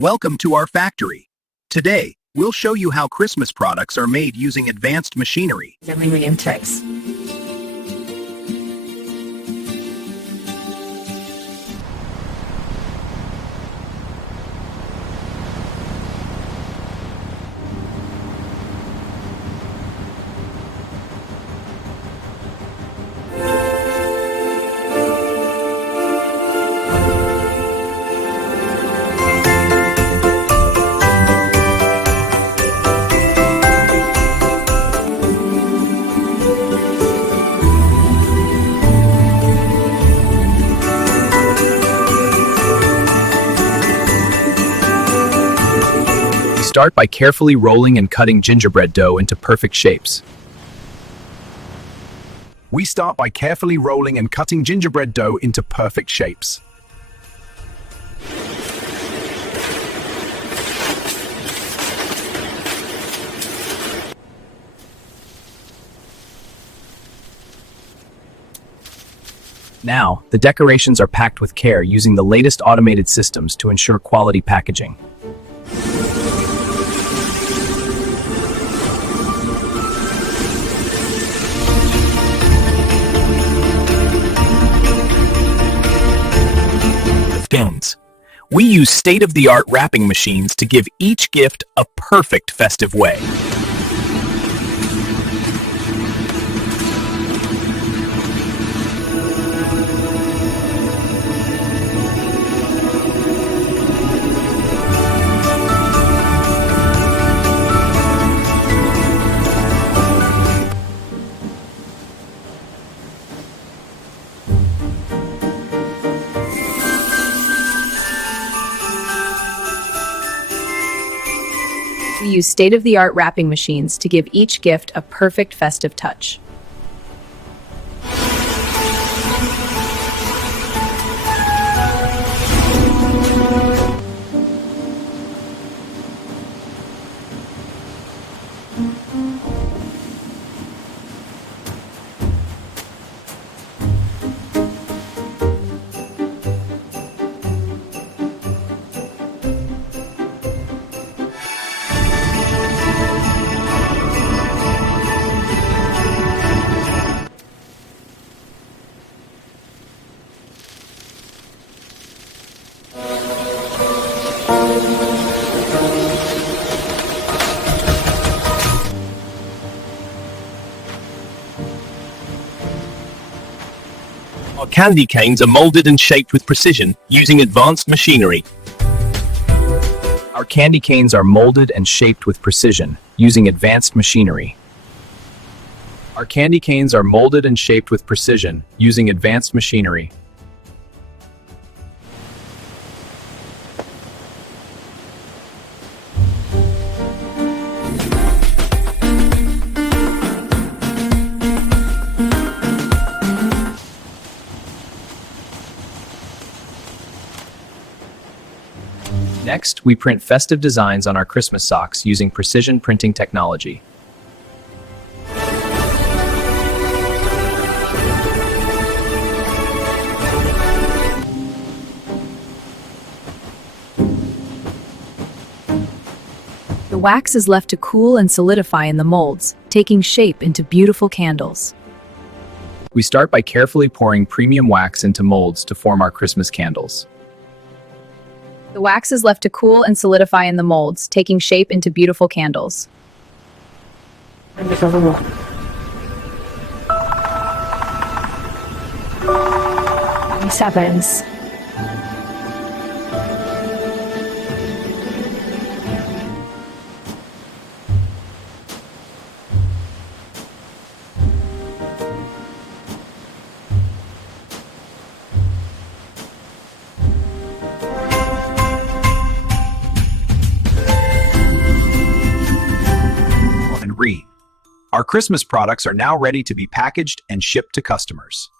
Welcome to our factory. Today, we'll show you how Christmas products are made using advanced machinery. Aluminium text. Start by carefully rolling and cutting gingerbread dough into perfect shapes. We start by carefully rolling and cutting gingerbread dough into perfect shapes. Now, the decorations are packed with care using the latest automated systems to ensure quality packaging. We use state-of-the-art wrapping machines to give each gift a perfect festive way. We use state-of-the-art wrapping machines to give each gift a perfect festive touch. Our candy canes are molded and shaped with precision using advanced machinery. Our candy canes are molded and shaped with precision using advanced machinery. Our candy canes are molded and shaped with precision using advanced machinery. Next, we print festive designs on our Christmas socks using precision printing technology. The wax is left to cool and solidify in the molds, taking shape into beautiful candles. We start by carefully pouring premium wax into molds to form our Christmas candles. The wax is left to cool and solidify in the molds, taking shape into beautiful candles. Sevens. Our Christmas products are now ready to be packaged and shipped to customers.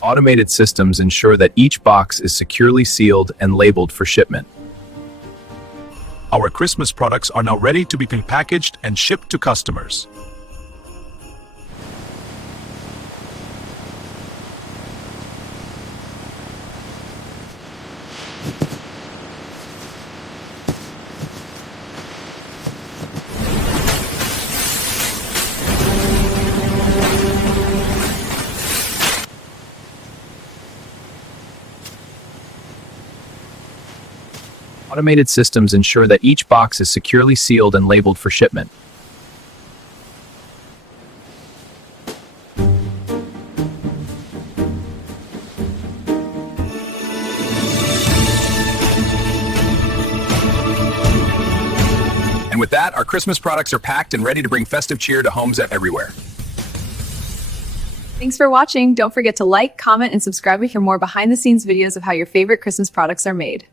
Automated systems ensure that each box is securely sealed and labeled for shipment. Our Christmas products are now ready to be packaged and shipped to customers. Automated systems ensure that each box is securely sealed and labeled for shipment. And with that, our Christmas products are packed and ready to bring festive cheer to homes everywhere. Thanks for watching. Don't forget to like, comment, and subscribe to hear more behind-the-scenes videos of how your favorite Christmas products are made.